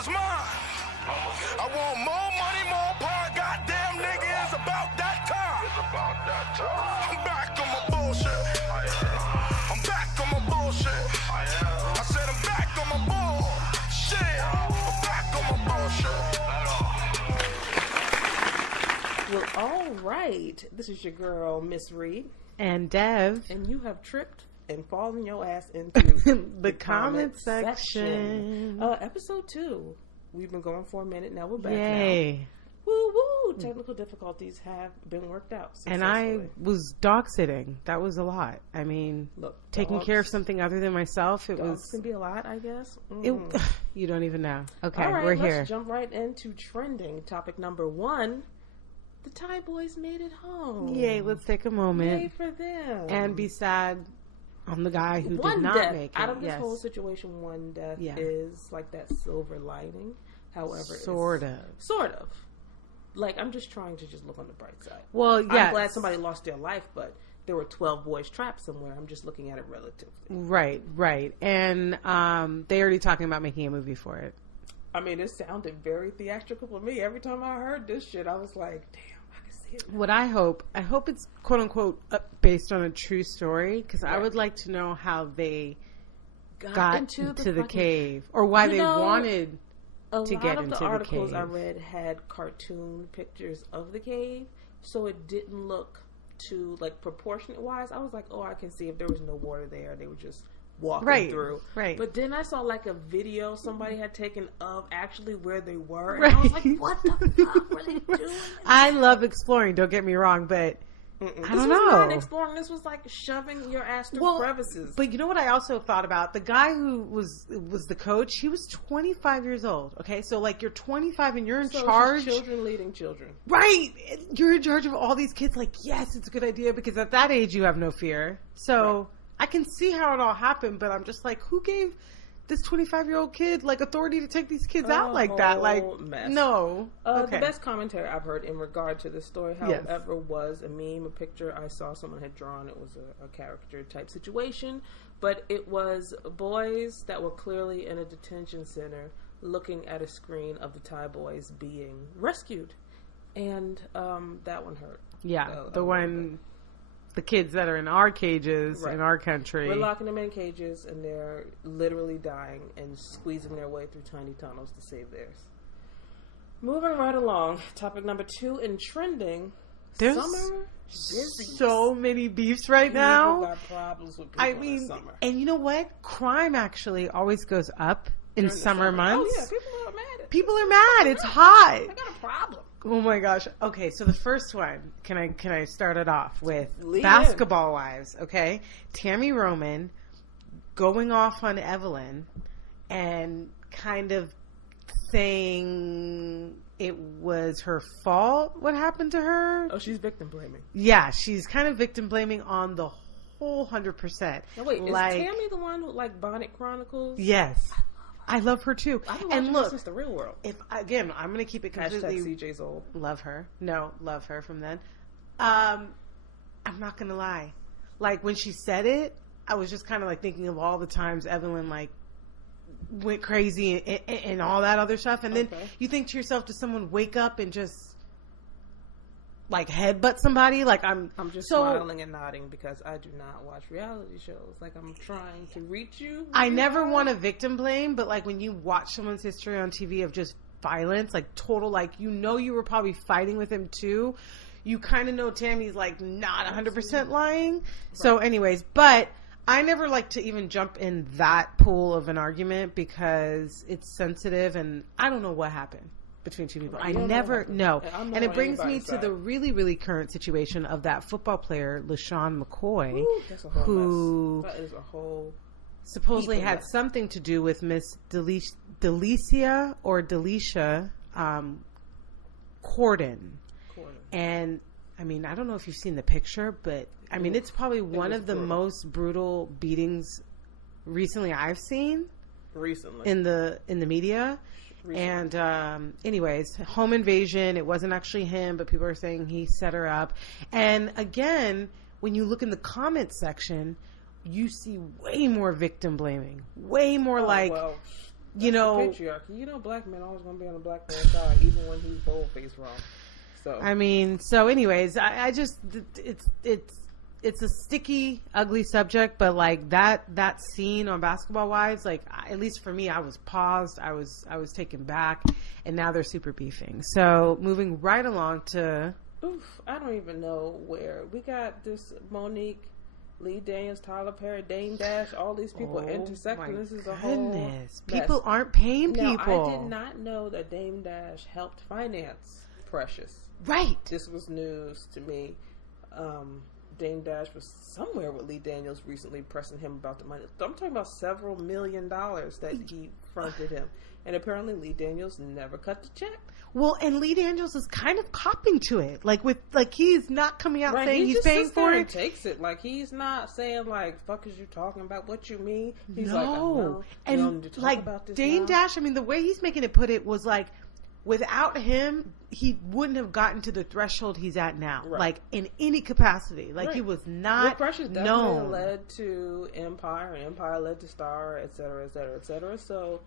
was mine. I want more money, more power. Goddamn nigga, it's about that time. I'm back on my bullshit. I'm back on my bullshit. I said I'm back on my bullshit. I'm back on my bullshit. Well, all right. This is your girl, Miss Reid. And Dev. And you have tripped and fallen your ass into the comment section. Episode 2. We've been going for a minute. Now we're back. Yay. Now. Woo woo. Technical difficulties have been worked out and I was dog sitting. That was a lot. I mean, look, taking care of something other than myself. It was can be a lot, I guess. You don't even know. Okay, all right, we're let's here. Jump right into trending. Topic number 1. The Thai boys made it home. Yay, let's take a moment. Yay for them. And be sad on the guy who did not make it. Out of this whole situation, one death is like that silver lining. However, sort of. Like, I'm just trying to just look on the bright side. Well, yeah. I'm glad somebody lost their life, but there were 12 boys trapped somewhere. I'm just looking at it relatively. Right. And they already talking about making a movie for it. I mean, it sounded very theatrical to me. Every time I heard this shit, I was like, damn. What I hope it's quote unquote based on a true story, because I would like to know how they got into the cave, or why they wanted to get into the cave. A lot of the articles I read had cartoon pictures of the cave, so it didn't look too like proportionate wise. I was like, oh, I can see if there was no water there, they were just walking through. Right. But then I saw like a video somebody had taken of actually where they were. And I was like, what the fuck were they doing? I love exploring, don't get me wrong, but I don't know. This was not exploring. This was like shoving your ass through crevices. But you know what I also thought about? The guy who was the coach, he was 25 years old. Okay? So like you're 25 and you're in charge. Children leading children. Right. You're in charge of all these kids. Like, yes, it's a good idea because at that age you have no fear. So I can see how it all happened, but I'm just like, who gave this 25-year-old kid like authority to take these kids out like that? Like, mess. No. The best commentary I've heard in regard to this story, however, was a meme, a picture I saw someone had drawn. It was a caricature type situation, but it was boys that were clearly in a detention center looking at a screen of the Thai boys being rescued, and that one hurt. Yeah, the one. The kids that are in our cages in our country. We're locking them in cages and they're literally dying and squeezing their way through tiny tunnels to save theirs. Moving right along. Topic number 2 in trending. There's summer so many beefs right now. People got problems with people in summer. And you know what? Crime actually always goes up in summer months. Oh yeah, people are mad. It's hot. I got a problem. Oh my gosh. Okay, so the first one, can I start it off with Basketball Wives, okay? Tammy Roman going off on Evelyn and kind of saying it was her fault what happened to her. Oh, she's victim blaming. Yeah, she's kind of victim blaming on the whole 100%. Now wait, is Tammy the one who like Bonnet Chronicles? Yes. I love her too. And look, since the real world. If again, I'm going to keep it completely. CJ's old. Love her. No, love her from then. I'm not going to lie. Like when she said it, I was just kind of like thinking of all the times Evelyn like went crazy and all that other stuff, and then you think to yourself, does someone wake up and just like headbutt somebody? Like I'm just smiling and nodding because I do not watch reality shows. Like I'm trying to reach you. I never want to victim blame, but like when you watch someone's history on TV of just violence, like total, like you know you were probably fighting with him too. You kind of know Tammy's like not 100% lying. Right. So anyways, but I never like to even jump in that pool of an argument because it's sensitive and I don't know what happened between two people. I never know. And it brings me to the really, really current situation of that football player, LaShawn McCoy, who that is a whole supposedly had something to do with Miss Delicia Corden. And I mean, I don't know if you've seen the picture, but I mean, it's probably one of the most brutal beatings recently I've seen. In the media. Recently. And anyways, home invasion. It wasn't actually him, but people are saying he set her up. And again, when you look in the comment section, you see way more victim blaming, way more patriarchy. Black men always gonna be on the black man's side, even when he's bold-faced wrong. So anyways, I just it's a sticky, ugly subject, but like that scene on Basketball Wives, like at least for me, I was paused, I was taken back, and now they're super beefing. So moving right along to, I don't even know where we got this. Monique, Lee Daniels, Tyler Perry, Dame Dash, all these people intersecting. This is a whole mess. People aren't paying people. Now, I did not know that Dame Dash helped finance Precious. Right. This was news to me. Dame Dash was somewhere with Lee Daniels recently pressing him about the money. I'm talking about several $1 million that he fronted him. And apparently Lee Daniels never cut the check. Well, and Lee Daniels is kind of copping to it. He's not coming out saying he's paying for it. He takes it. Like, he's not saying, like, fuck is you talking about? What you mean? He's no. like, no. And, like, Dame Dash, the way he's making it put it was like, without him, he wouldn't have gotten to the threshold he's at now. Right. Like, in any capacity. Like, he was not Precious definitely led to Empire, and Empire led to Star, et cetera, et cetera, et cetera. So,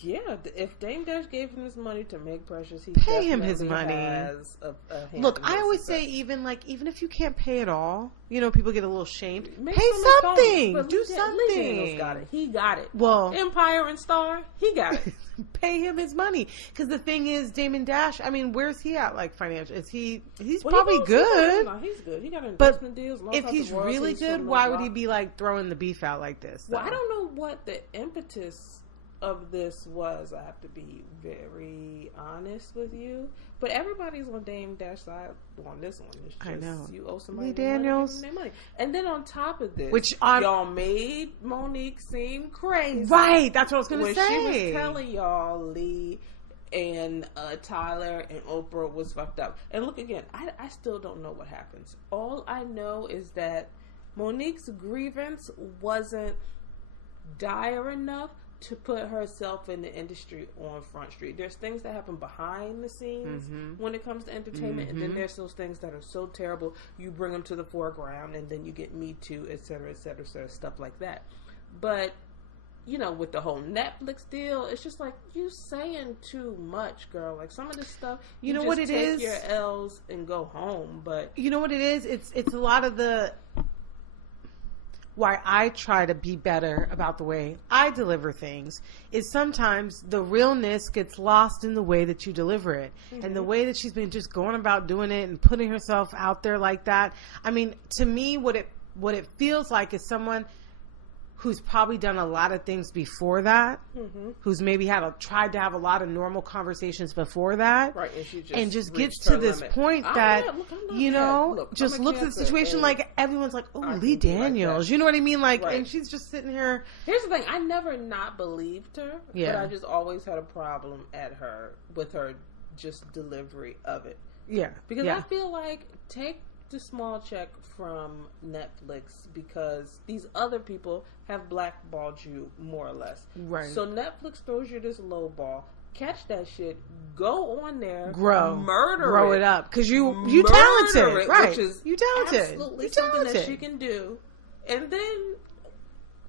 yeah, if Dame Dash gave him his money to make Precious, he pay him his money. Has a hand. Look, I always say, even if you can't pay it all, people get a little shamed. Pay something. Do something. Lee Daniels got it. He got it. Well, Empire and Star, he got it. Pay him his money. Because the thing is, Damon Dash, where's he at, like, financial? He's probably good. No, he's good. He got investment deals. If he's really good, why would he be, like, throwing the beef out like this? Well, I don't know what the impetus of this was. I have to be very honest with you, but everybody's on Dame Dash side on this one. It's just, I know you owe somebody Daniels money, and then on top of this, which y'all made Monique seem crazy, right? That's what I was going to say. She was telling y'all Lee and Tyler and Oprah was fucked up. And look again, I still don't know what happens. All I know is that Monique's grievance wasn't dire enough to put herself in the industry on Front Street. There's things that happen behind the scenes when it comes to entertainment, and then there's those things that are so terrible you bring them to the foreground, and then you get Me Too, et cetera, stuff like that. But with the whole Netflix deal, it's just like, you saying too much, girl. Like, some of this stuff, you know what it is, take your L's and go home. But you know what it is? It's a lot of the why I try to be better about the way I deliver things is sometimes the realness gets lost in the way that you deliver it. And the way that she's been just going about doing it and putting herself out there like that. To me, what it feels like is someone who's probably done a lot of things before that, who's maybe tried to have a lot of normal conversations before that, right? And just gets to this point that looks at the situation like everyone's like, oh, Lee Daniels, you know what I mean? Like, and she's just sitting here. Here's the thing: I never not believed her, but I just always had a problem with her just delivery of it. Yeah, because I feel like take the small check from Netflix because these other people have blackballed you more or less. Right. So Netflix throws you this low ball. Catch that shit. Go on there. Grow it up because you talented, right? Which is you talented. Absolutely something that she can do. And then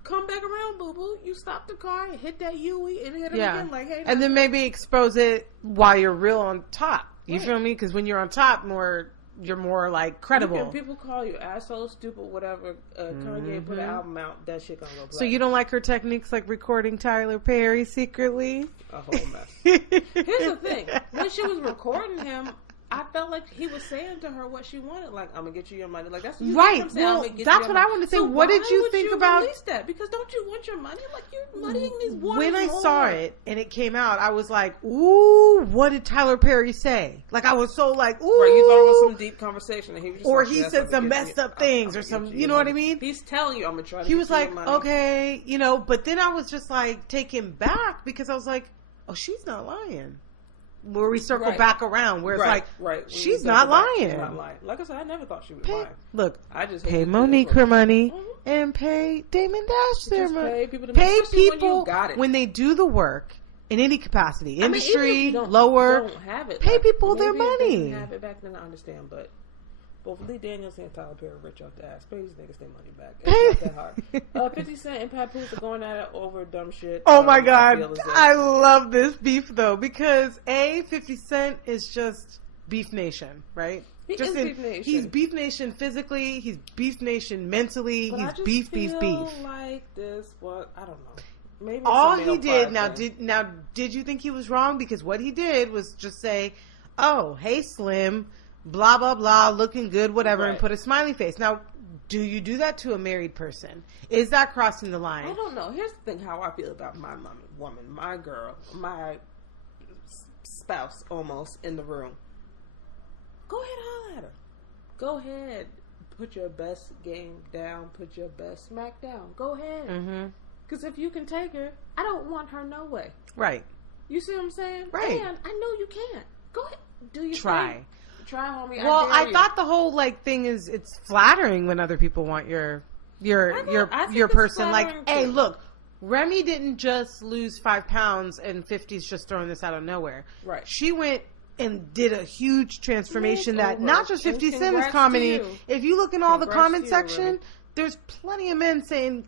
come back around, boo boo. You stop the car, hit that UE, and hit it again. Like, hey, and then maybe expose it while you're real on top. You feel me? Because when you're on top, you're more like credible. People call you asshole, stupid, whatever. Kanye put an album out, that shit gonna go play. So you don't like her techniques, like recording Tyler Perry secretly? A whole mess. Here's the thing: when she was recording him, I felt like he was saying to her what she wanted. Like, I'm gonna get you your money. Like, that's right. Well, that's what I want to say. So what did you think about that? Because don't you want your money? Like, you're muddying these waters. When I saw it and it came out, I was like, "Ooh, what did Tyler Perry say?" Like, I was so like, "Ooh." Right, you thought it was some deep conversation, and he was just or he said some messed up things, or some, you know what I mean? He's telling you, "I'm gonna try to." He was like, money. "Okay," but then I was just like taken back because I was like, "Oh, she's not lying." Where we circle back around, where it's she's not lying. She's not lying. Like I said, I never thought she was lying. Look, I just pay Monique her money and pay Damon Dash their money. Pay people when they do the work in any capacity, industry, lower. Don't have it. Pay people their money. Have it back then, I understand, but Both Lee Daniels and Tyler Perry rich off the ass. Pay these niggas their money back. It's not that hard. 50 Cent and Papoose are going at it over dumb shit. Oh my God. I love this beef though, because 50 Cent is just Beef Nation, right? He's Beef Nation. He's Beef Nation physically. He's Beef Nation mentally. But He's beef. Like this, what I don't know. Maybe all he did did you think he was wrong? Because what he did was just say, "Oh, hey Slim, blah blah blah, looking good, whatever," and put a smiley face. Now, do you do that to a married person? Is that crossing the line? I don't know. Here's the thing: how I feel about my woman, my girl, my spouse, almost in the room. Go ahead, holler at her. Go ahead, put your best game down. Put your best smack down. Go ahead. Mm-hmm. Because if you can take her, I don't want her no way. Right. You see what I'm saying? Right. And I know you can't. Go ahead. Do your thing. Try, homie. Well, I thought the whole thing is it's flattering when other people want your person. Like, hey, look, Remy didn't just lose 5 pounds and 50's just throwing this out of nowhere. Right. She went and did a huge transformation that not just 50 Cent is commenting. If you look in all the comment section, there's plenty of men saying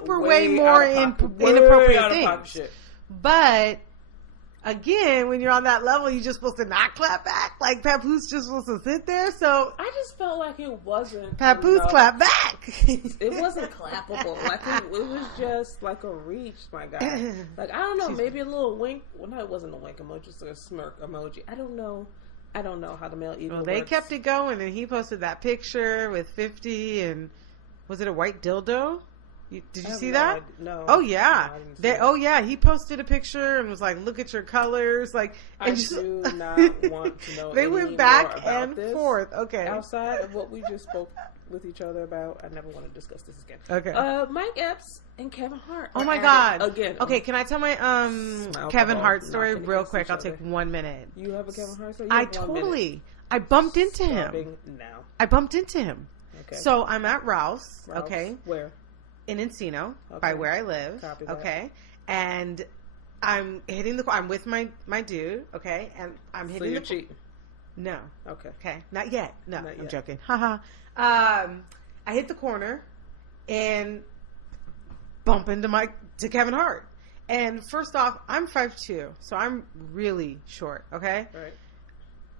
way more inappropriate things. But again, when you're on that level, you're just supposed to not clap back. Like Papoose just supposed to sit there. So I just felt like it wasn't Papoose clap back. It wasn't clappable. Like it was just like a reach, my guy. Like I don't know, maybe a little wink. Well, no, it wasn't a wink emoji, just a smirk emoji. I don't know how the male ego. Well, they kept it going, and he posted that picture with 50, and was it a white dildo? Did you see that? No. Oh yeah. He posted a picture and was like, "Look at your colors." Like, I do not want to know. They went back and forth. Okay. Outside of what we just spoke with each other about, I never want to discuss this again. Okay. Mike Epps and Kevin Hart. Oh my God. Again. Okay. Can I tell my Kevin Hart story real quick? I'll take 1 minute. You have a Kevin Hart story? I bumped into him. Now. I bumped into him. Okay. So I'm at Ralph's. Okay. Where? In Encino, by where I live. Copy that. Okay. And I'm with my dude, okay? And I'm hitting so you're cheating? No. Okay. Not yet. No, Not I'm yet. joking. Haha. I hit the corner and bump into Kevin Hart. And first off, I'm 5'2", so I'm really short, okay? Right.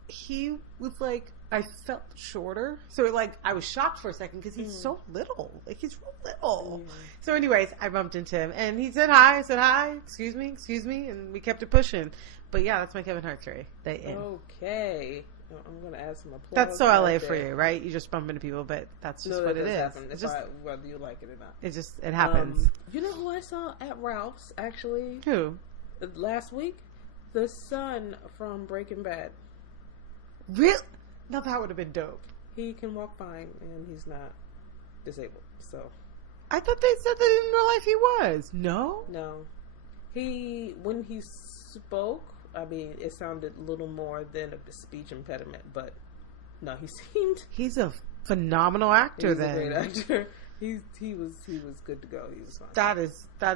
He was like, I felt shorter. So I was shocked for a second because he's so little. Like he's real little. So anyways, I bumped into him and he said hi. I said hi. Excuse me. And we kept it pushing. But yeah, that's my Kevin Hart story. Okay. I'm going to add some applause. That's so LA for you, right? You just bump into people, but that's just what it is. Happen. It's just whether you like it or not. It happens. You know who I saw at Ralph's actually? Who? Last week? The son from Breaking Bad. Really? Now that would have been dope. He can walk fine, and he's not disabled. So, I thought they said that in real life he was. No. When he spoke, I mean, it sounded a little more than a speech impediment, but no, he seemed. He's a phenomenal actor. He's a great actor. He was good to go. He was fine. That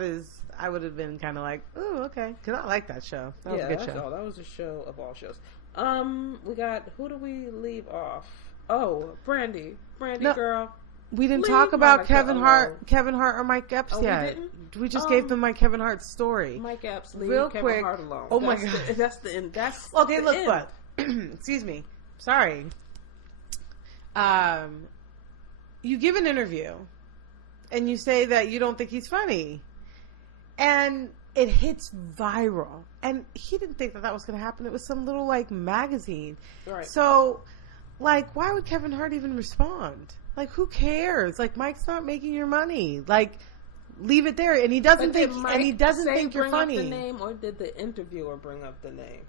is. I would have been kind of like, oh, okay, because I like that show. That was a good show. That was a show of all shows. We got, who do we leave off? Oh, Brandy, girl. We didn't talk about Kevin Hart or Mike Epps yet. We just gave them my Kevin Hart story. Mike Epps, leave real Kevin quick. Hart alone. Oh my God, that's the end. That's okay. Look, but excuse me. Sorry. You give an interview, and you say that you don't think he's funny, and it hits viral. And he didn't think that was going to happen. It was some little magazine. Right. So, why would Kevin Hart even respond? Who cares? Mike's not making your money. Leave it there. And he doesn't think. And he doesn't think you're funny. Up the name, or did the interviewer bring up the name?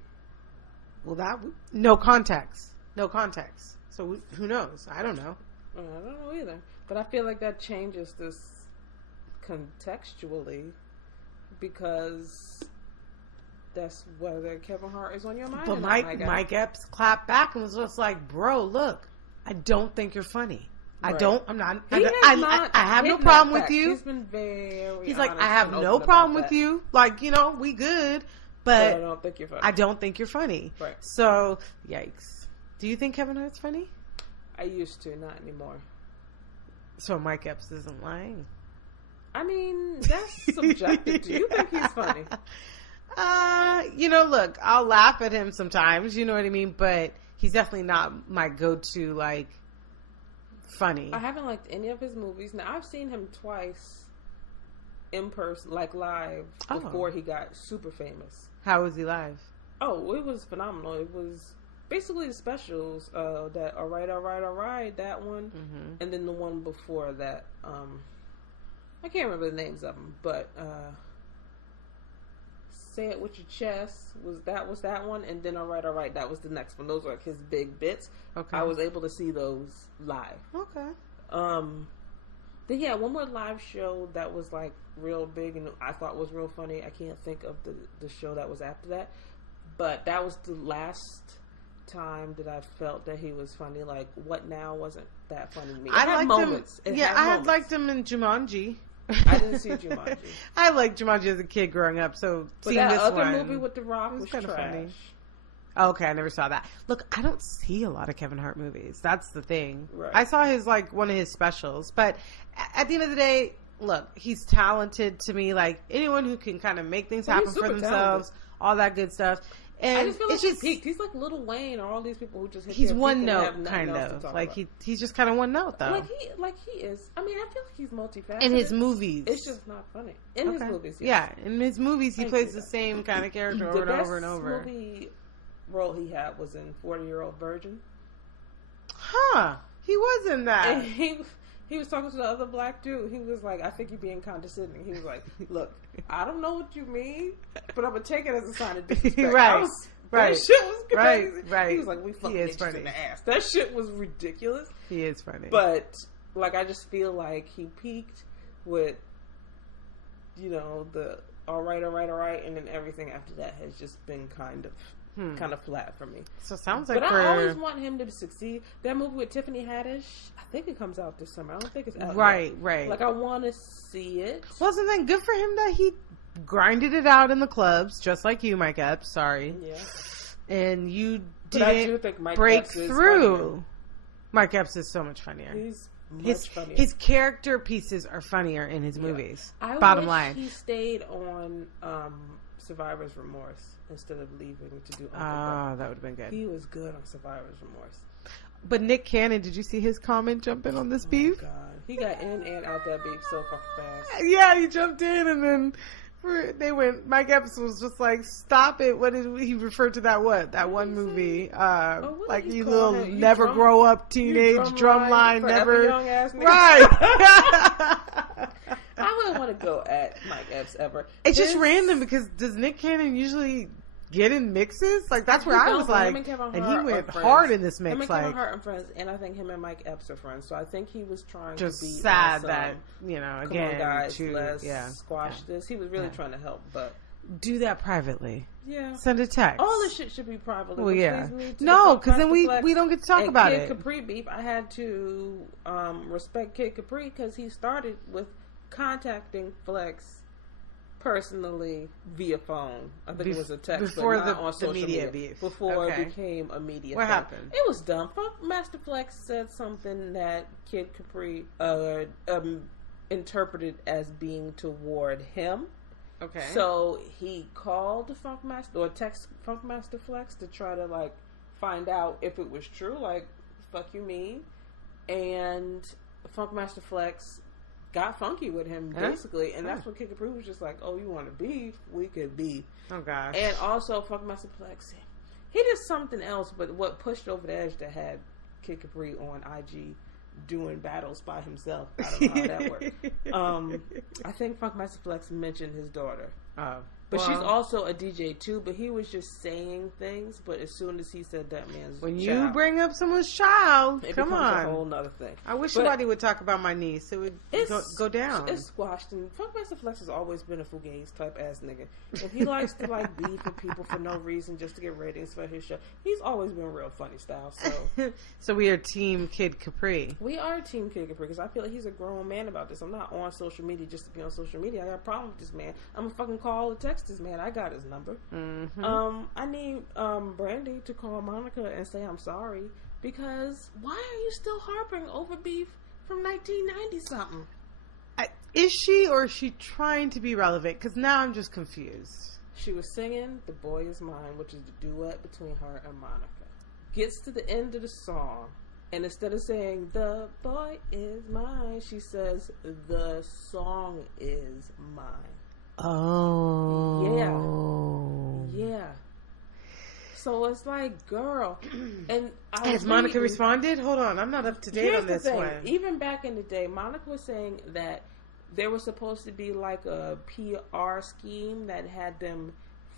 Well, no context. No context. So who knows? I don't know. I don't know either. But I feel like that changes this contextually, because that's whether Kevin Hart is on your mind. But Mike Epps clapped back and was just like, "Bro, look, I don't think you're funny. Right. I have no problem with you." He's been very. He's like, "I have no problem with you. We good, but I don't think you're funny. I don't think you're funny." Right. So, yikes. Do you think Kevin Hart's funny? I used to, not anymore. So Mike Epps isn't lying. I mean, that's subjective. Do you think he's funny? Look, I'll laugh at him sometimes, you know what I mean? But he's definitely not my go-to, like, funny. I haven't liked any of his movies. Now, I've seen him twice in person, like live, before he got super famous. How was he live? Oh, it was phenomenal. It was basically the specials, that All Right, that one, and then the one before that. I can't remember the names of them, but Say It With Your Chest was that one, and then All Right, that was the next one. Those are like his big bits. Okay, I was able to see those live. Okay. Then he had one more live show that was like real big and I thought was real funny. I can't think of the show that was after that, but that was the last time that I felt that he was funny. Like What Now wasn't that funny to me. I liked moments. I had liked him in Jumanji. I didn't see Jumanji. I liked Jumanji as a kid growing up, so but seeing that this other one, movie with The Rock was kind of trash. funny. Okay, I never saw that. Look, I don't see a lot of Kevin Hart movies. That's the thing. Right. I saw one of his specials, but at the end of the day, look, he's talented to me. Like anyone who can kind of make things happen for themselves, all that good stuff. And I just feel like he peaked. He's like Lil Wayne or all these people who just hit he's their one peak note and have kind of. Like he's just kind of one note though. Like he is. I mean, I feel like he's multifaceted. In his movies, it's just not funny. In his movies, yeah. In his movies, he plays the same kind of character over and over and over. The best movie role he had was in 40-Year-Old Virgin. Huh? He was in that. And he was talking to the other black dude. He was like, I think you're being condescending. He was like, look, I don't know what you mean, but I'm going to take it as a sign of disrespect. Right. That shit was crazy. Right. He was like, we fucking bitches in the ass. That shit was ridiculous. He is funny. But, like, I just feel like he peaked with, the all right, and then everything after that has just been kind of flat for me. So it sounds like, but I always want him to succeed. That movie with Tiffany Haddish, I think it comes out this summer. I don't think it's out yet. Right. Like I want to see it. Wasn't that good for him that he grinded it out in the clubs, just like you, Mike Epps? Sorry. Yeah. And you didn't break Epps through. Mike Epps is so much funnier. He's much funnier. His character pieces are funnier in his movies. Bottom line, he stayed on Survivor's Remorse instead of leaving to do Uncle Buck. That would have been good. He was good on Survivor's Remorse. But Nick Cannon, did you see his comment jump in on this beef? Oh, God. He got in and out that beef so fucking fast. Yeah, he jumped in and then they went. Mike Epps was just like, "Stop it!" What did he refer to that? That one movie? Like you little never grow up teenage drumline, never young ass nigga. Right. I wouldn't want to go at Mike Epps ever. It's just random because does Nick Cannon usually get in mixes? Like that's where I was like, and he went hard in this mix. Him and Kevin Hart are friends, and I think him and Mike Epps are friends. So I think he was trying just to be sad that again, come on guys, let's squash this. He was really trying to help, but do that privately. Yeah, send a text. All this shit should be privately. Well, yeah, no, because then we don't get to talk about Kid Capri beef. I had to respect Kid Capri because he started with contacting Flex personally via phone. I think it was a text before but not on social media beef. Before it became a media what thing. Happened? It was dumb. Master Flex said something that Kid Capri interpreted as being toward him. Okay. So he called the Funkmaster or text Funkmaster Flex to try to like find out if it was true. Like, fuck you mean? And Funkmaster Flex got funky with him basically, and that's when Kid Capri was just like, "Oh, you want to beef? We could beef." Oh gosh. And also, Funkmaster Flex, he did something else, but what pushed over the edge that had Kid Capri on IG doing battles by himself. I don't know how that worked. I think Funkmaster Flex mentioned his daughter. But she's also a DJ too, but he was just saying things, but as soon as he said that man's when child, you bring up someone's child, it come becomes on. a whole nother thing. I wish somebody would talk about my niece. It would go down. It's squashed, and Funkmaster Flex has always been a fugazi type ass nigga. And he likes to like beef with people for no reason just to get ratings for his show. He's always been real funny style, so so we are team Kid Capri. We are team Kid Capri because I feel like he's a grown man about this. I'm not on social media just to be on social media. I got a problem with this man. I'm gonna fucking call or text this man. I got his number. Mm-hmm. I need Brandy to call Monica and say I'm sorry Because why are you still harping over beef from 1990 something? Is she, or is she trying to be relevant? Because now I'm just confused. She was singing "The Boy Is Mine," which is the duet between her and Monica. Gets to the end of the song, and instead of saying "The boy is mine," she says "The song is mine." Oh. Yeah. So it's like, girl. And has Monica responded? Hold on, I'm not up to date on this one. Even back in the day, Monica was saying that there was supposed to be like a PR scheme that had them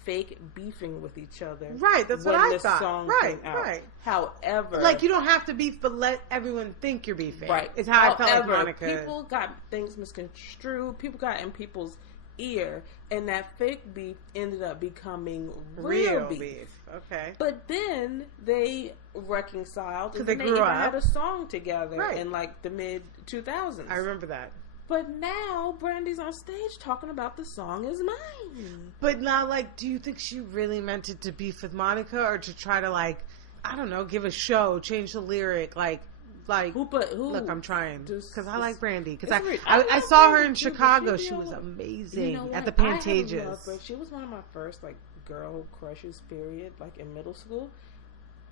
fake beefing with each other. Right, that's what I thought. Song right, came out. right. However, like, you don't have to beef, but let everyone think you're beefing. Right. It's how I felt like Monica. People got things misconstrued. People got in people's ear, and that fake beef ended up becoming real beef. Okay. But then they reconciled because they grew up. Had a song together right. in like the mid 2000s. I remember that. But now Brandy's on stage talking about "The Song Is Mine." But now, like, do you think she really meant it to beef with Monica, or to try to, like, I don't know, give a show, change the lyric, like who? Look, I'm trying because I like Brandy. Because I saw her in Chicago. She was amazing at the Pantages. She was one of my first like girl crushes. Period. Like in middle school.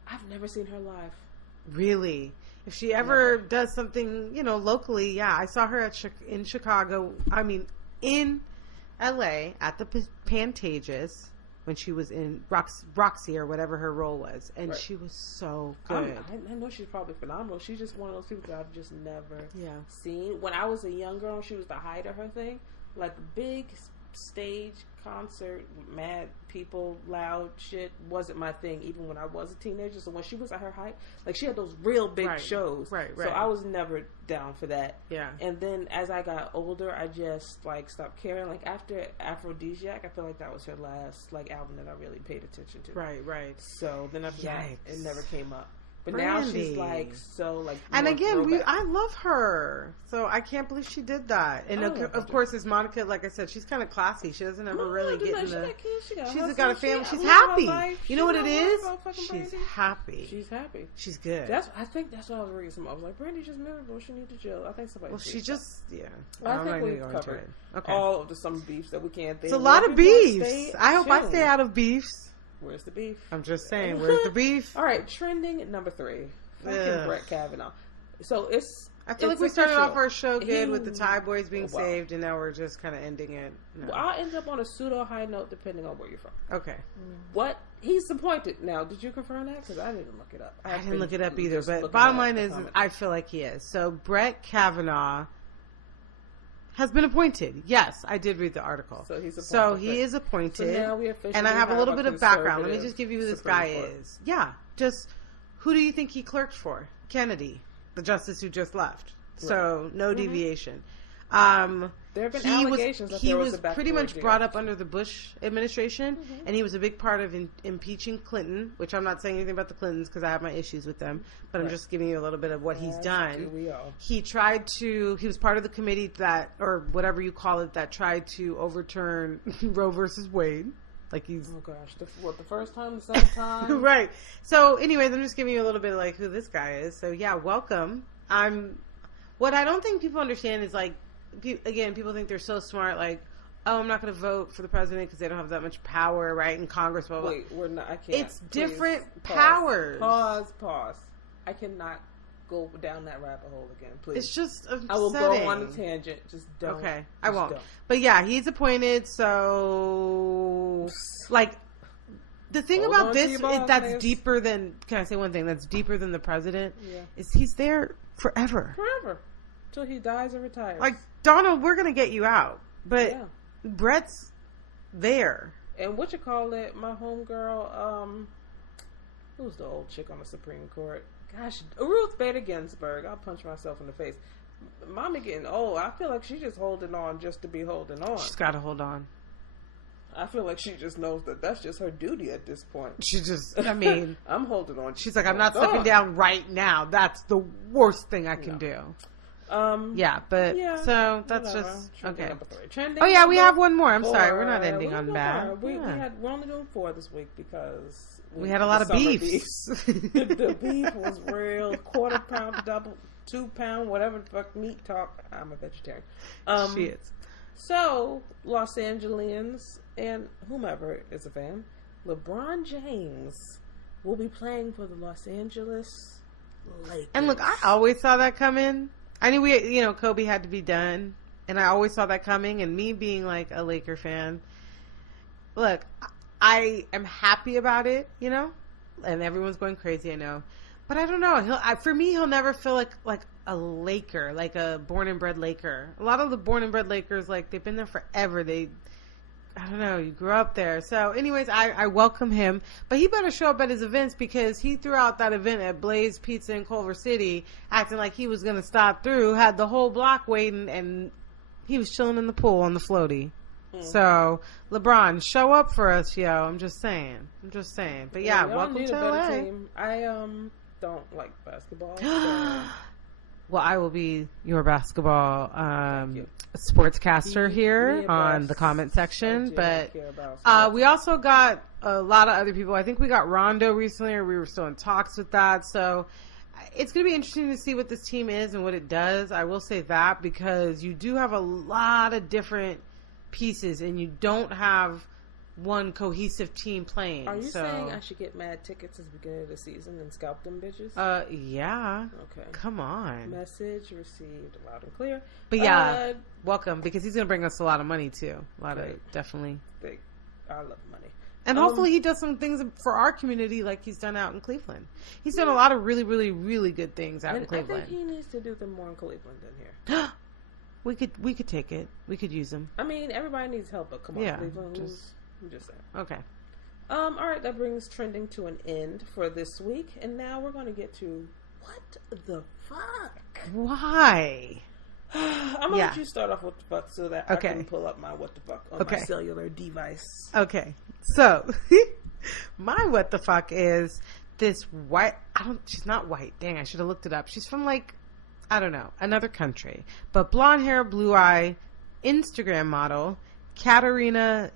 I've never seen her live. Really? If she ever does something, locally, yeah. I saw her in Chicago. I mean, in LA at the Pantages when she was in Roxy or whatever her role was, and she was so good. I know she's probably phenomenal. She's just one of those people that I've just never seen. When I was a young girl, she was the height of her thing, like big stage concert, mad people, loud shit wasn't my thing even when I was a teenager. So when she was at her height, like she had those real big shows. Right. So I was never down for that. Yeah. And then as I got older, I just like stopped caring. Like after Aphrodisiac, I feel like that was her last like album that I really paid attention to. Right. So then after that, it never came up. But Brandy. Now she's like so like. And again, I love her, so I can't believe she did that. And of course, as Monica, like I said, she's kind of classy. She doesn't ever really get in the. She's got a family. She's happy. You know what it is? She's happy. She's happy. She's good. I think that's what I was reading. I was like, Brandy just miserable. She needs to chill. I think somebody. Well, she just I think we've covered all of the some beefs that we can't think. It's a lot of beefs. I hope I stay out of beefs. Where's the beef? I'm just saying, where's the beef? All right, trending at number 3. Fucking Brett Kavanaugh. So I feel like we started off our show good with the Thai boys being saved, and now we're just kind of ending it. No. Well, I'll end up on a pseudo high note depending on where you're from. Okay. What? He's appointed. Now, did you confirm that? Because I didn't look it up. I didn't look it up either, but bottom line is I feel like he is. So Brett Kavanaugh has been appointed. Yes, I did read the article. So he's appointed. So he is appointed. So now we officially and I have a little bit of background. Let me just give you who this guy is. Yeah, just who do you think he clerked for? Kennedy, the justice who just left. Right. So no deviation. There have been allegations that there was a pretty much brought up under the Bush administration, and he was a big part of impeaching Clinton, which I'm not saying anything about the Clintons because I have my issues with them, but I'm just giving you a little bit of what he's done. He was part of the committee that, or whatever you call it, that tried to overturn Roe versus Wade. Like he's the first time, the second time, right? So, anyways, I'm just giving you a little bit of like who this guy is. So, yeah, welcome. What I don't think people understand is like. Again, people think they're so smart, like, oh, I'm not going to vote for the president because they don't have that much power, right, in Congress, blah, blah. Wait, we're not, I can't. It's different powers. Pause. I cannot go down that rabbit hole again, please. It's just upsetting. I will go on a tangent, just don't. Okay, I won't. Don't. But yeah, he's appointed, so, like, the thing about this that's deeper than, can I say one thing, that's deeper than the president, is he's there forever. Forever. Till he dies or retires. Like, Donald, we're going to get you out. But Brett's there. And what you call it, my homegirl, who's the old chick on the Supreme Court? Gosh, Ruth Bader Ginsburg. I'll punch myself in the face. Mommy getting old. I feel like she's just holding on just to be holding on. She's got to hold on. I feel like she just knows that that's just her duty at this point. She just, I mean. I'm holding on. She's like, I'm not stepping down right now. That's the worst thing I can do. So that's whatever. just Trending okay. number 3. Trending Oh yeah, we number have one more. I'm 4. sorry, we're not ending on bad. We're only doing 4 this week because we had a lot of beefs. The beef was real. Quarter pound, double, 2 pound, whatever the fuck meat talk. I'm a vegetarian. She is. So Los Angeles and whomever is a fan, LeBron James will be playing for the Los Angeles Lakers. And look, I always saw that coming. I knew Kobe had to be done, and I always saw that coming. And me being like a Laker fan, look, I am happy about it, and everyone's going crazy, I know, but I don't know. For me, he'll never feel like a Laker, like a born and bred Laker. A lot of the born and bred Lakers, like they've been there forever. I don't know, you grew up there. So anyways, I welcome him, but he better show up at his events because he threw out that event at Blaze Pizza in Culver City, acting like he was going to stop through, had the whole block waiting, and he was chilling in the pool on the floaty. So LeBron, show up for us, yo. I'm just saying. But yeah, welcome to LA. Team. I don't like basketball. So. Well, I will be your basketball sportscaster here on the comment section. But we also got a lot of other people. I think we got Rondo recently, or we were still in talks with that. So it's going to be interesting to see what this team is and what it does. I will say that because you do have a lot of different pieces and you don't have one cohesive team playing. Are you saying I should get mad tickets at the beginning of the season and scalp them bitches? Yeah. Okay. Come on. Message received loud and clear. But yeah, welcome, because he's going to bring us a lot of money too. Definitely. I love money. And hopefully he does some things for our community like he's done out in Cleveland. He's done a lot of really, really, really good things out in Cleveland. I think he needs to do them more in Cleveland than here. We could take it. We could use them. I mean, everybody needs help, but come on, Cleveland. I'm just saying. Okay. All right, that brings trending to an end for this week, and now we're going to get to what the fuck? Why? I'm gonna let you start off with the fuck so that I can pull up my what the fuck on my cellular device. Okay, so my what the fuck is this white? She's not white. Dang, I should have looked it up. She's from I don't know, another country, but blonde hair, blue eye, Instagram model. Katerina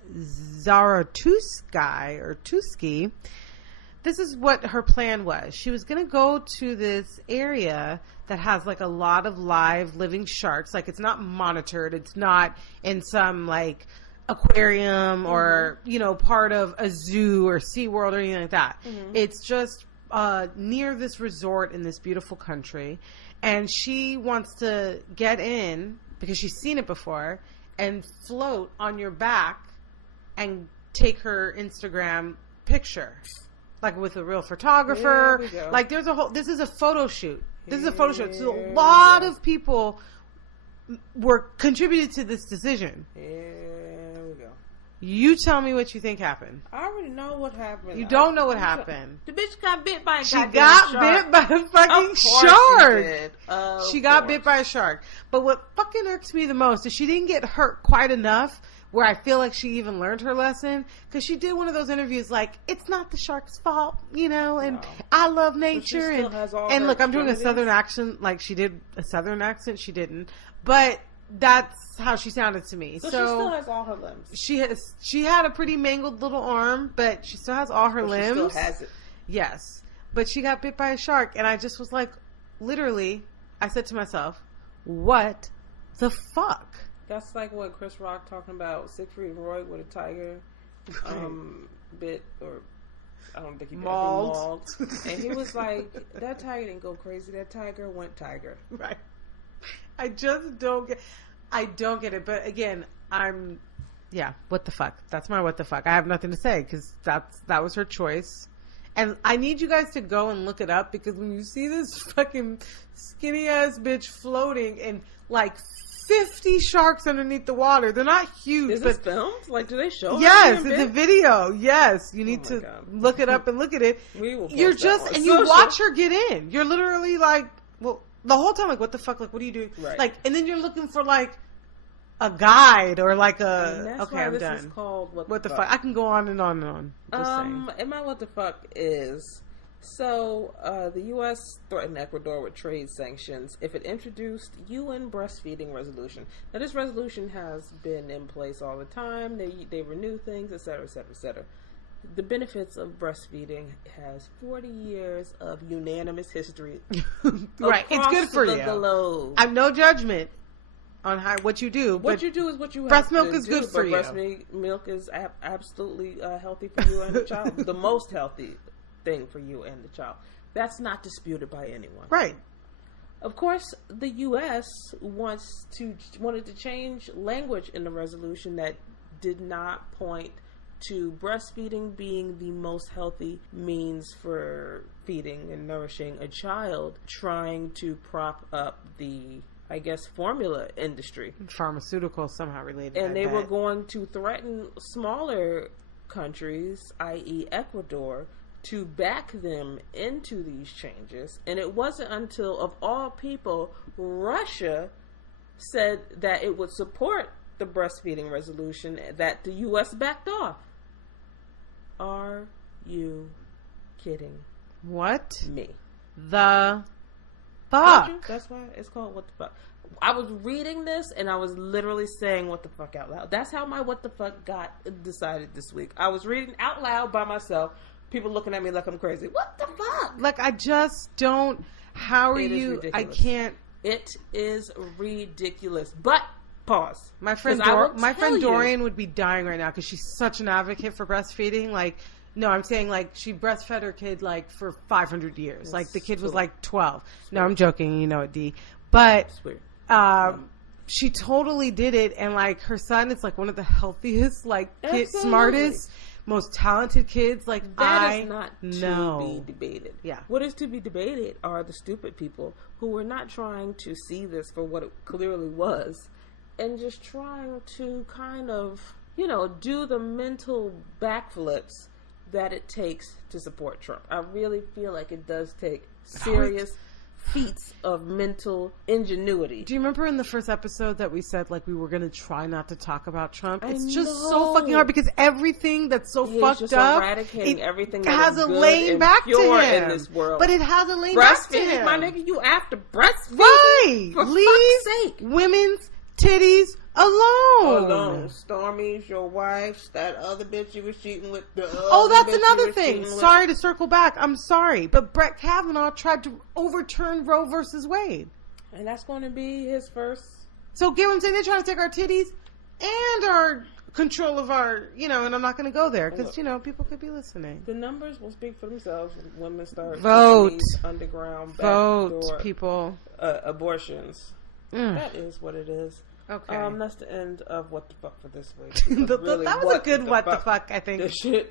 Tuski. This is what her plan was. She was going to go to this area that has a lot of live living sharks. It's not monitored. It's not in some aquarium or, part of a zoo or SeaWorld or anything like that. Mm-hmm. It's just near this resort in this beautiful country. And she wants to get in because she's seen it before and float on your back and take her Instagram picture. With a real photographer. This is a photo shoot. So a lot of people were contributed to this decision. Here we go. You tell me what you think happened. I already know what happened. You don't know what happened. The bitch got bit by a She got bit by a fucking shark. She got bit by a shark. But what fucking irks me the most is she didn't get hurt quite enough where I feel like she even learned her lesson. Because she did one of those interviews it's not the shark's fault, and I love nature. And look, I'm doing a southern accent. She did a southern accent. She didn't. But that's how she sounded to me. So she still has all her limbs. She had a pretty mangled little arm, but she still has all her limbs. She still has it. Yes. But she got bit by a shark, and I just was literally, I said to myself, what the fuck? That's what Chris Rock talking about Siegfried and Roy with a tiger bit, or I don't think he mauled. And he was that tiger didn't go crazy. That tiger went tiger. Right. I just don't get it. But again, what the fuck? That's my what the fuck. I have nothing to say because that was her choice. And I need you guys to go and look it up because when you see this fucking skinny ass bitch floating and 50 sharks underneath the water. They're not huge. Is this filmed? Do they show? Yes, it's a video. Yes, you need to look it up and look at it. We will. You're just and you watch her get in. You're literally the whole time what the fuck? What are you doing? Right. And then you're looking for a guide or okay, I'm done. Is called what the fuck? I can go on and on and on. And my what the fuck is So, the U.S. threatened Ecuador with trade sanctions if it introduced UN breastfeeding resolution. Now, this resolution has been in place all the time. They renew things, etc., etc., etc. The benefits of breastfeeding has 40 years of unanimous history. Right, it's good for you. Globe. I'm no judgment on what you do. What you do is what you have breast to milk is do, good for you. Breast milk is absolutely healthy for you and the child. The most healthy thing for you and the child. That's not disputed by anyone. Right. Of course, the U.S. wanted to change language in the resolution that did not point to breastfeeding being the most healthy means for feeding and nourishing a child, trying to prop up the, I guess, formula industry. Pharmaceutical somehow related. And they were going to threaten smaller countries, i.e. Ecuador, to back them into these changes. And it wasn't until, of all people, Russia said that it would support the breastfeeding resolution that the U.S. backed off. Are you kidding? What? Me. The fuck? That's why it's called What the Fuck. I was reading this and I was literally saying what the fuck out loud. That's how my what the fuck got decided this week. I was reading out loud by myself. People looking at me like I'm crazy. What the fuck? Like, I just don't. How are you? I can't. It is ridiculous. But pause. My friend Dorian would be dying right now because she's such an advocate for breastfeeding. Like, no, I'm saying like she breastfed her kid like for 500 years. That's like the kid was sweet. like 12. Sweet. No, I'm joking. You know it, D. But she totally did it, and like her son is like one of the healthiest, like smartest, most talented kids. Like that is not to be debated. Yeah, what is to be debated are the stupid people who were not trying to see this for what it clearly was, and just trying to kind of, you know, do the mental backflips that it takes to support Trump. I really feel like it does take serious feats of mental ingenuity. Do you remember in the first episode that we said like we were going to try not to talk about Trump? It's just so fucking hard because everything that's so fucked up, eradicating everything that has a lane back to him in this world. But it has a lane back to him. My nigga, you after breastfeeding? Right. For Leave fuck's sake. Women's titties alone. Stormy's your wife, that other bitch you was cheating with. That's another thing. Sorry to circle back. I'm sorry. But Brett Kavanaugh tried to overturn Roe versus Wade. And that's going to be his first. So get what I'm saying? They're trying to take our titties and our control of our, you know, and I'm not going to go there because, you know, people could be listening. The numbers will speak for themselves when women start vote. Underground, vote, people. Abortions. That is what it is. Okay. That's the end of What the Fuck for this week. Really, that was a good What the Fuck, I think. This shit.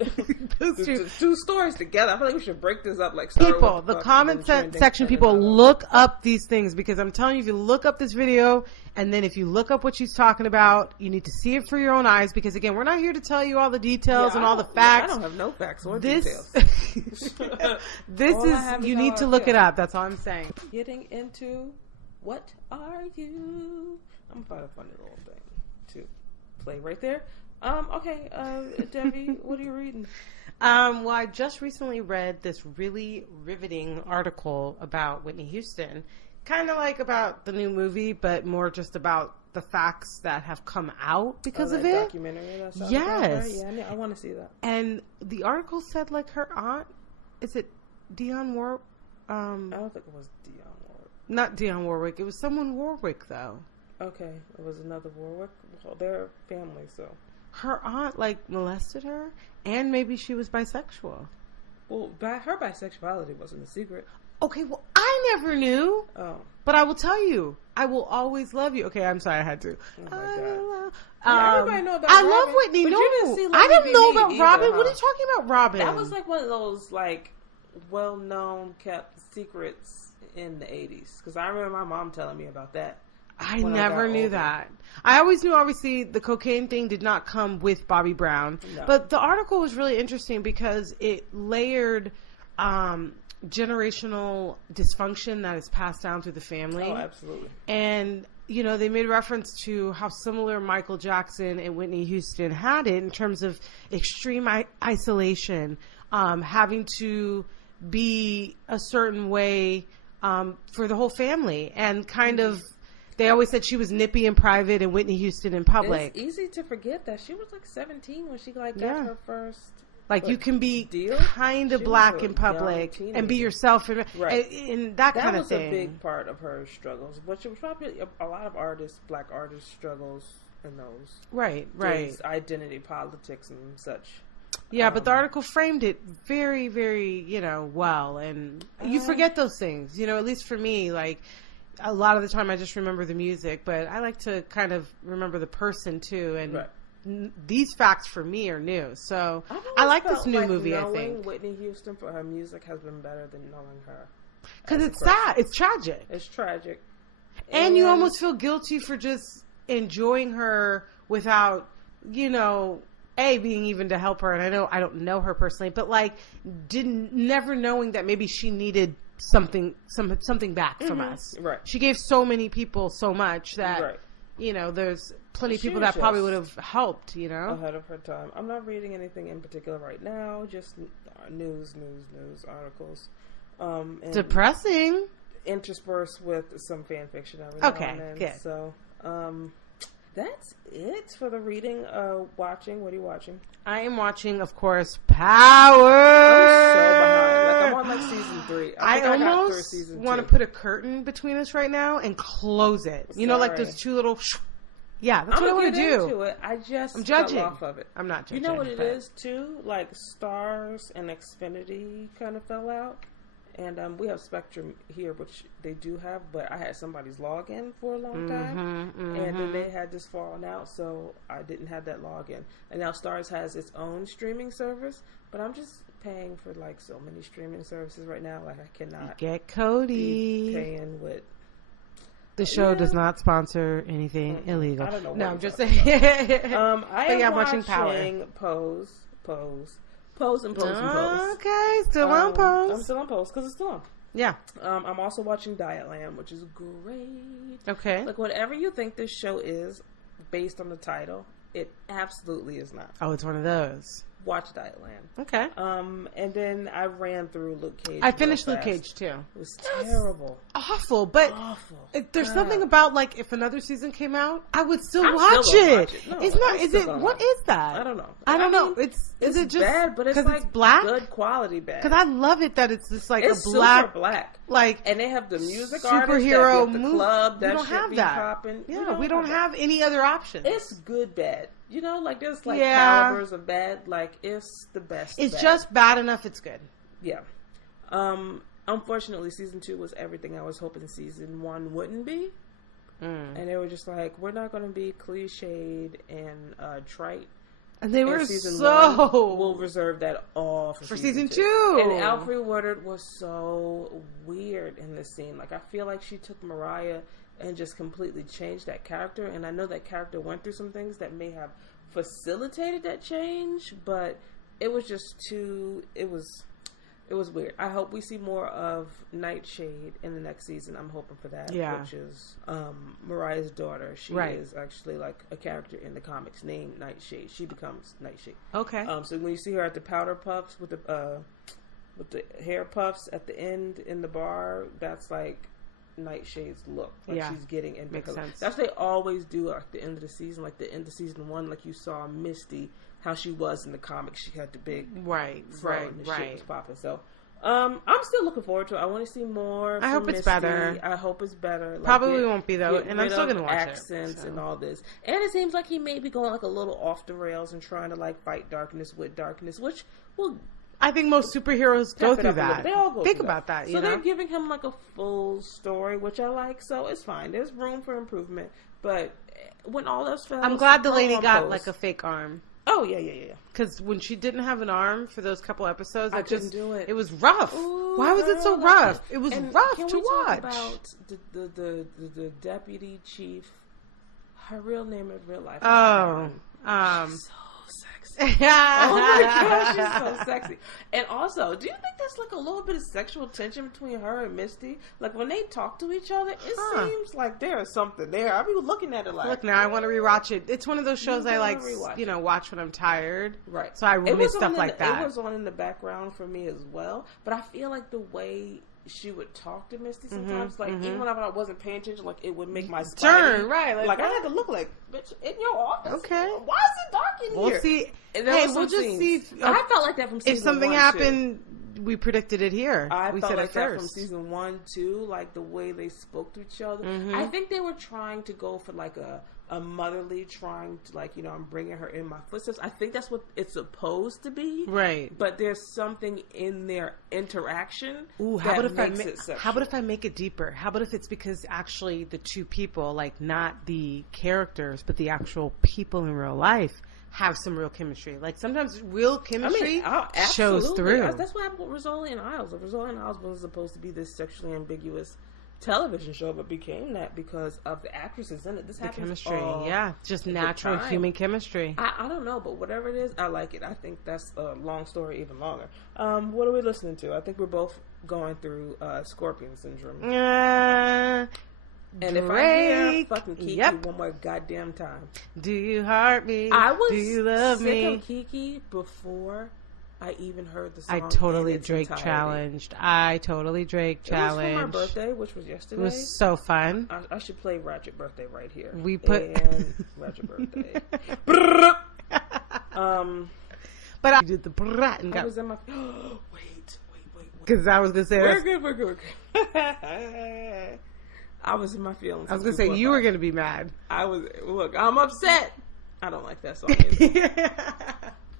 two stories together. I feel like we should break this up. Like people, the comment section, people, look up these things because I'm telling you, if you look up this video and then if you look up what she's talking about, you need to see it for your own eyes because, again, we're not here to tell you all the details and all the facts. I don't have no facts or details. This is, you need to look it up. That's all I'm saying. Getting into What Are You? I'm gonna find a funny little thing to play right there. Okay, Debbie, what are you reading? Well, I just recently read this really riveting article about Whitney Houston, kind of like about the new movie, but more just about the facts that have come out because of it. Documentary. Yes. Yeah, I want to see that. And the article said like her aunt, is it Dionne Warwick? I don't think it was Dionne Warwick. Not Dionne Warwick. It was someone Warwick though. Okay, it was another Warwick. Well, they're family, so. Her aunt, like, molested her, and maybe she was bisexual. Well, her bisexuality wasn't a secret. Okay, well, I never knew. Oh. But I will tell you, I will always love you. Okay, I'm sorry, I had to. Oh, my God. Everybody know about I Robin, love Whitney. but No, you didn't see I didn't know about either, Robin. Huh? What are you talking about, Robin? That was like one of those, like, well-known, kept secrets in the 80s. Because I remember my mom telling me about that. I never knew that. I always knew, obviously, the cocaine thing did not come with Bobby Brown. No. But the article was really interesting because it layered generational dysfunction that is passed down through the family. Oh, absolutely. And, you know, they made reference to how similar Michael Jackson and Whitney Houston had it in terms of extreme isolation, having to be a certain way for the whole family. And kind of, they always said she was nippy in private and Whitney Houston in public. It's easy to forget that she was like 17 when she got her first. Like, you can be kind of black in public and be yourself and that kind of thing. That was a big part of her struggles, which was probably a lot of black artists struggles in those. Right. Identity politics and such. Yeah, but the article framed it very, very, well. And you forget those things, at least for me, like, a lot of the time I just remember the music, but I like to kind of remember the person too. And these facts for me are new, so I like this new movie. I think Whitney Houston for her music has been better than knowing her, because it's sad. It's tragic. It's tragic, and you almost feel guilty for just enjoying her without, being even to help her. And I don't know her personally, but like never knowing that maybe she needed something back from us. Right. She gave so many people so much that there's plenty of people that probably would have helped, ahead of her time. I'm not reading anything in particular right now, just news articles. And depressing. Interspersed with some fan fiction every now and then. Good. So, that's it for the reading. Watching. What are you watching? I am watching, of course, Power. I'm so behind. Like, I'm on like season 3. I almost want to put a curtain between us right now and close it. Sorry. Like those two little. Yeah, that's what I want to do. Into it. I'm judging. Fell off of it. I'm not judging. You know what it is too? Like Stars and Xfinity kind of fell out. And we have Spectrum here, which they do have, but I had somebody's login for a long time, and then they had this falling out, so I didn't have that login. And now Stars has its own streaming service, but I'm just paying for like so many streaming services right now. Like, I cannot get Cody be paying with. The show does not sponsor anything illegal. I don't know. No, I'm just saying. I am watching Power. Pose. Okay, still on Pose. I'm still on Pose because it's still on. Yeah. I'm also watching Dietland, which is great. Okay. Like, whatever you think this show is, based on the title, it absolutely is not. Oh, it's one of those. Watch Dietland. Okay. And then I ran through Luke Cage. I finished Luke Cage too. It was terrible. Awful, but there's something about, like, if another season came out, I would still watch it. No, it's not. Is it? What is that? I don't know. I don't know. Is it just bad? But it's like it's black, good quality bad. Because I love it that it's just like it's a black, super black. Like, and they have the music superhero artists, the club that we don't have that. Popping. Yeah, we don't have any other options. It's good bad. Like, there's like calibers of bad. Like, it's the best. It's just bad enough. It's good. Yeah. Unfortunately, season 2 was everything I was hoping season 1 wouldn't be. And they were just like, we're not going to be cliched and trite. And they were season so. 1, we'll reserve that all for season 2. And Alfre Woodard was so weird in this scene. Like, I feel like she took Mariah and just completely changed that character. And I know that character went through some things that may have facilitated that change, but it was just too. It was weird. I hope we see more of Nightshade in the next season. I'm hoping for that. Yeah. Which is Mariah's daughter. She is actually like a character in the comics named Nightshade. She becomes Nightshade. Okay. So when you see her at the powder puffs with the hair puffs at the end in the bar, that's like Nightshade's look. Like, she's getting into makes sense. That's what they always do at the end of the season. Like the end of season 1, like you saw Misty, how she was in the comics. She had the big right. shit was popping. So I'm still looking forward to it. I want to see more. I hope it's better. I hope it's better. Like, probably won't be though, and I'm still gonna watch accents and all this. And it seems like he may be going like a little off the rails and trying to like fight darkness with darkness, which will. I think most superheroes go through that. They all go Think through about that. So they're giving him like a full story, which I like. So it's fine. There's room for improvement. But when all else fails, I'm glad the lady got like a fake arm. Oh yeah. Because when she didn't have an arm for those couple episodes, I couldn't do it. It was rough. Ooh, why was it so rough? It was rough can to we watch. Talk about the deputy chief. Her real name in real life. Oh, she's so sexy. Oh my gosh, she's so sexy. And also, do you think there's like a little bit of sexual tension between her and Misty? Like when they talk to each other, it seems like there is something there. I be looking at it like, look, now I want to rewatch it. It's one of those shows I like, watch when I'm tired. Right. So I miss stuff like that. It was on in the background for me as well. But I feel like the way she would talk to Misty sometimes, even when I wasn't paying attention, like it would make my turn right. Like I had to look like, bitch, in your office. Okay, why is it dark in here? We'll see. Hey, we'll just see. I felt like that from season 1. If something happened, we predicted it here. We felt like that from season 1 too, like the way they spoke to each other. I think they were trying to go for like a motherly, trying to like, I'm bringing her in my footsteps. I think that's what it's supposed to be. Right. But there's something in their interaction how about if I make it deeper? How about if it's because actually the two people, like not the characters, but the actual people in real life have some real chemistry. Like sometimes real chemistry shows through. That's what happened with Rizzoli and Isles. Rizzoli and Isles was supposed to be this sexually ambiguous television show, but became that because of the actresses in it. This happens chemistry, just natural human chemistry. I don't know, but whatever it is, I like it. I think that's a long story, even longer. What are we listening to? I think we're both going through Scorpion syndrome. And if I hear fucking Kiki one more goddamn time, do you heart me? Do you love me? I was sick of Kiki before I even heard the song. I totally Drake challenged. It was for my birthday, which was yesterday. It was so fun. I should play Ratchet Birthday right here. We put Ratchet Birthday. But I did the and I was in my wait. Because I was gonna say we're good. I was in my feelings. I was gonna say you were gonna be mad. I'm upset. I don't like that song.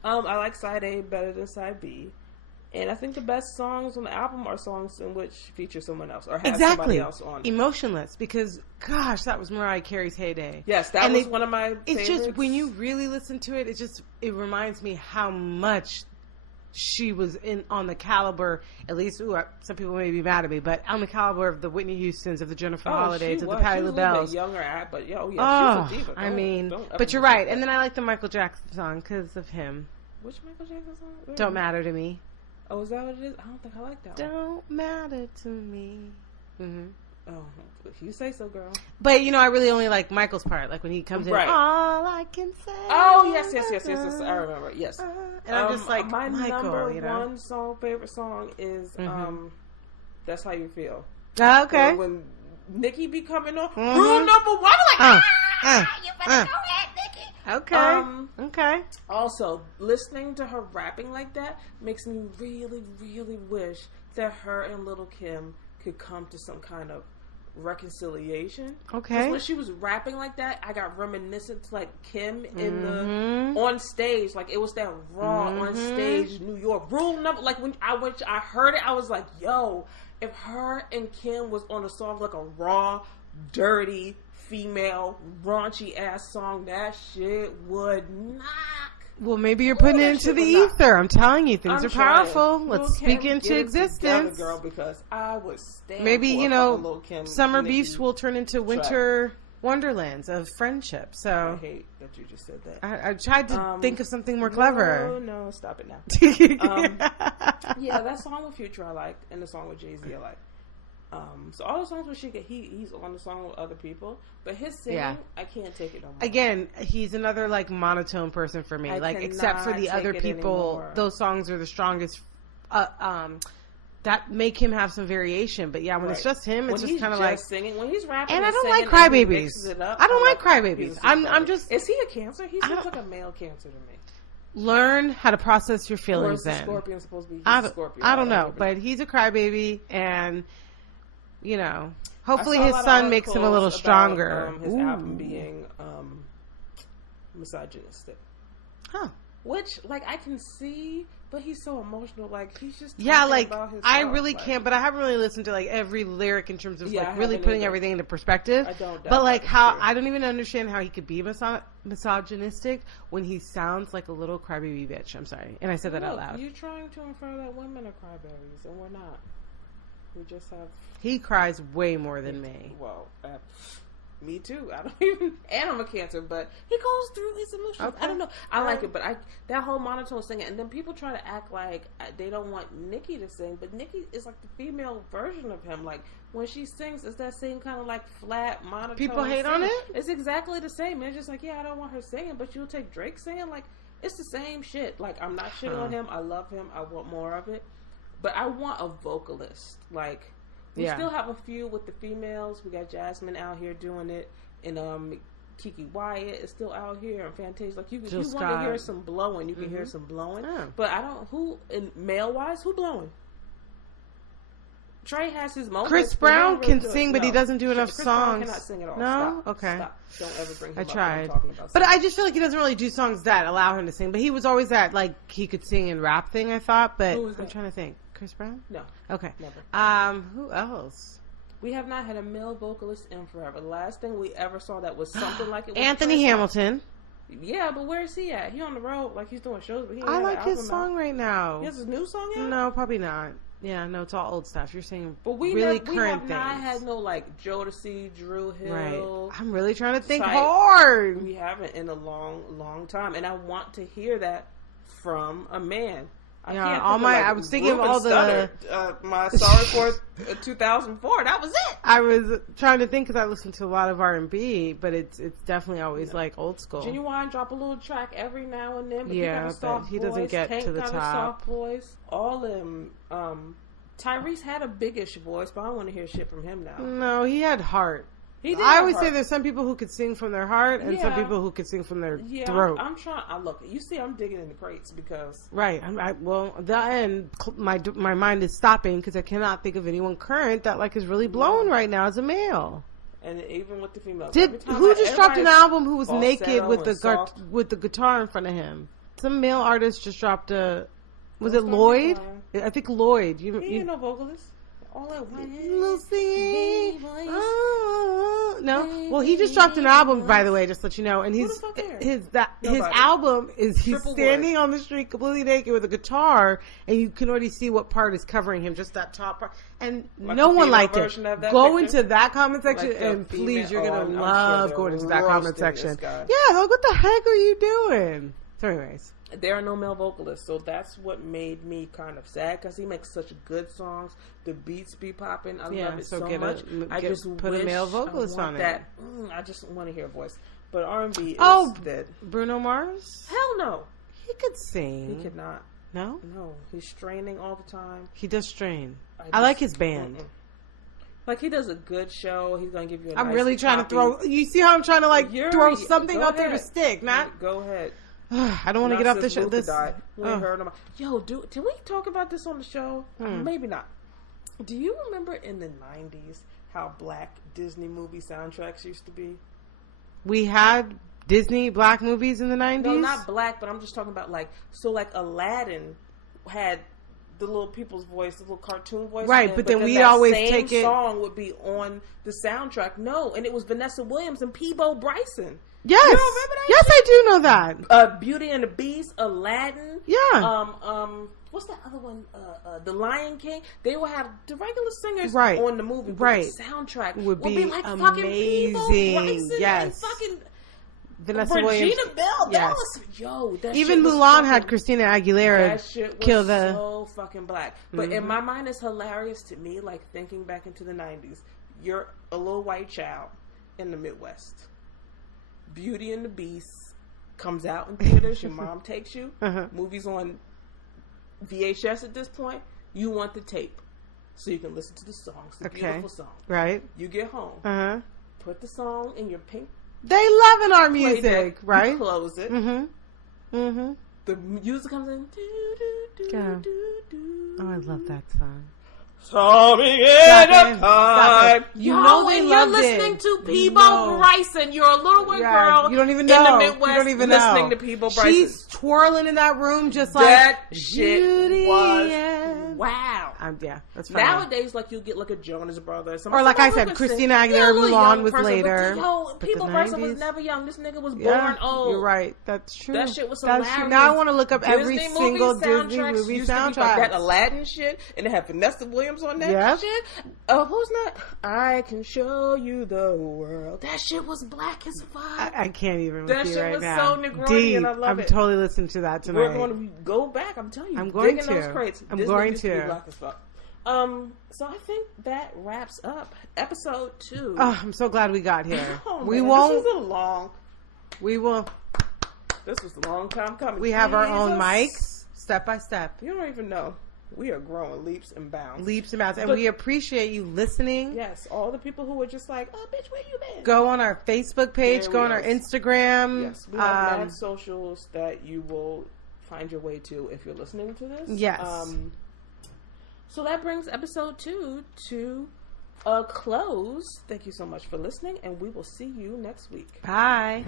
I like side A better than side B. And I think the best songs on the album are songs in which feature someone else or have somebody else on it. Emotionless, because gosh, that was Mariah Carey's heyday. Yes, that was one of my favorites. It's just when you really listen to it, it reminds me how much she was on the caliber, at least some people may be mad at me, but on the caliber of the Whitney Houstons, of the Jennifer Holidays, of the Patti LaBelles. Younger but she was a diva. But you're right. And then I like the Michael Jackson song because of him. Which Michael Jackson song? Don't Matter to Me. Oh, is that what it is? I don't think I like that one. Don't matter to me. Mm-hmm. Oh, if you say so, girl. But, I really only like Michael's part. Like when he comes in, all I can say. Oh, yes. I remember. Yes. And I'm just like, my Michael, number one favorite song is That's How You Feel. Okay. When Nikki be coming on, rule number 1, like, you better go ahead, Nikki. Okay. Also, listening to her rapping like that makes me really, really wish that her and Lil' Kim could come to some kind of reconciliation. Okay. Because when she was rapping like that, I got reminiscent to like Kim in the on stage. Like it was that raw on stage New York. Rule number, like when I heard it, I was like, yo, if her and Kim was on a song like a raw, dirty, female, raunchy ass song, that shit would knock. Well, maybe you're putting it into the ether. I'm telling you, things are powerful. Let's speak into existence. Girl, because I was stand maybe, summer beefs will turn into winter wonderlands of friendship. So I hate that you just said that. I tried to think of something more clever. No, stop it now. Yeah, that song with Future I liked, and the song with Jay-Z I liked. So all the songs where he's on the song with other people, but his singing, I can't take it no more. Again, he's another like monotone person for me. Except for the other people, those songs are the strongest. That make him have some variation, but yeah, when it's just him, it's just kind of like singing. When he's rapping, and I don't like crybabies. I don't like crybabies. I'm just. Is he a Cancer? He seems like a male Cancer to me. Learn how to process your feelings. Or is the Scorpion supposed to be Scorpion? I don't know, but he's a crybaby, and hopefully his son makes him a little stronger. His album being misogynistic. Huh. Which, I can see, but he's so emotional. He's just about his I really can't, but I haven't really listened to every lyric in terms of really putting everything into perspective. I don't. But I don't even understand how he could be misogynistic when he sounds like a little crybaby bitch. I'm sorry, and I said that out loud. You're trying to infer that women are crybabies, and we're not. We just have. He cries way more than me. Well, Me too. I don't even, and I'm a Cancer, but he goes through his emotions. Okay. I don't know. I like it, but that whole monotone singing, and then people try to act like they don't want Nikki to sing, but Nikki is like the female version of him. Like when she sings, it's that same kind of like flat monotone. People hate on it. It's exactly the same. It's just like, yeah, I don't want her singing, but you'll take Drake singing. Like it's the same shit. Like I'm not shitting on him. I love him. I want more of it, but I want a vocalist. Like. We still have a few with the females. We got Jasmine out here doing it, and Kiki Wyatt is still out here, and Fantasia. Like if you want to hear some blowing, you can hear some blowing. Yeah. But I don't. Who in male wise? Who blowing? Trey has his moments. Chris Brown can sing, but he doesn't do enough Chris songs. Brown cannot sing at all. No, Stop. okay. Stop. Don't ever bring him I up tried, when I'm talking about but singing. I just feel like he doesn't really do songs that allow him to sing. But he was always that like he could sing and rap thing. I thought, but I'm trying to think. Chris Brown? No. Okay. Never. Who else? We have not had a male vocalist in forever. The last thing we ever saw that was something like it was Anthony Hamilton. Yeah, but where is he at? He on the road, like he's doing shows, but he ain't I like his song right now. He has his new song yet? No, probably not. Yeah, no, it's all old stuff. You're saying but we really we current have things. Not had no like Jodeci, Drew Hill. Right. I'm really trying to think hard. We haven't in a long time, and I want to hear that from a man. I was thinking of all the my Sorry for 2004. That was it. I was trying to think because I listen to a lot of R&B, but it's definitely always like old school. Genuine drop a little track every now and then, but he doesn't get Tank to the top. Soft voice. All them. Tyrese had a biggish voice, but I don't want to hear shit from him now. No, he had heart. I always say there's some people who could sing from their heart and some people who could sing from their throat. I'm trying. Look, you see, I'm digging in the crates because the end. My mind is stopping because I cannot think of anyone current that like is really blown right now as a male. And even with the females, who just dropped an album who was naked with the guitar in front of him? Some male artist just dropped a. Was it Lloyd? I think Lloyd. He ain't no vocalist. All that Lucy. No. Well, he just dropped an album, by the way, just to let you know. And his album is he's standing on the street completely naked with a guitar, and you can already see what part is covering him, just that top part. And like no one liked it. Go into that comment section, and please, you're gonna love going into that comment section. Yeah, like, what the heck are you doing? So, anyways. There are no male vocalists, so that's what made me kind of sad because he makes such good songs. The beats be popping. I love it so much. I just put a male vocalist on it. I just want to hear a voice. But R&B is dead. Bruno Mars? Hell no. He could sing. He could not. No? No. He's straining all the time. He does strain. I like his band. Like, he does a good show. He's going to give you a I'm nice really trying to throw... You see how I'm trying to, throw something out there to stick, not... Go ahead. I don't want to get off this show. Yo, did we talk about this on the show? Maybe not. Do you remember in the 90s how black Disney movie soundtracks used to be? We had Disney black movies in the 90s? No, not black, but I'm just talking about like Aladdin had the little people's voice, the little cartoon voice. Right, but then we'd always take it. Song would be on the soundtrack. No, and it was Vanessa Williams and Peebo Bryson. Yes. You don't remember that? Yes, I do know that. Beauty and the Beast, Aladdin. Yeah. What's that other one? The Lion King. They will have the regular singers on the movie, but the soundtrack would be like amazing. Fucking Peebo Bryson and fucking Vanessa Regina Williams. Bell. Yes. That even Mulan had Christina Aguilera that shit was kill the so fucking black. But in my mind, it's hilarious to me. Like thinking back into the 90s, you're a little white child in the Midwest. Beauty and the Beast comes out in theaters. Your mom takes you. Movies on VHS at this point. You want the tape so you can listen to the songs. The beautiful song. Right. You get home. Put the song in your pink. They loving our music, deck, right? You close it. The music comes in. Oh, I love that song. You know they loved it. You're listening to Peebo Bryson. You're a little white girl. You don't even know. In the Midwest, you don't even listening to Peebo Bryson. She's twirling in that room just like that shit was wow. Yeah, that's funny. Nowadays, like, you'll get like a Jonas Brothers. Or like I said, Christina Aguilera, Mulan was later. But People Person was never young. This nigga was born old. You're right. That's true. That shit was hilarious. That's true. Now I want to look up every single Disney movie soundtrack. Like that Aladdin shit, and they had Vanessa Williams on that shit. Who's not? I can show you the world. That shit was black as fuck. I can't even with you right now. That shit was so Negroni, and I love it. I'm totally listening to that tonight. We're going to go back. I'm telling you. I'm going to. Those crates. I'm going to. Black as fuck. So I think that wraps up episode 2. Oh, I'm so glad we got here. We won't. This was a long. We will. This was a long time coming. We have our own mics, step by step. You don't even know. We are growing leaps and bounds. Leaps and bounds. And we appreciate you listening. Yes. All the people who were just like, oh, bitch, where you been? Go on our Facebook page. Go on our Instagram. Yes. We have mad socials that you will find your way to if you're listening to this. Yes. So that brings episode 2 to a close. Thank you so much for listening, and we will see you next week. Bye.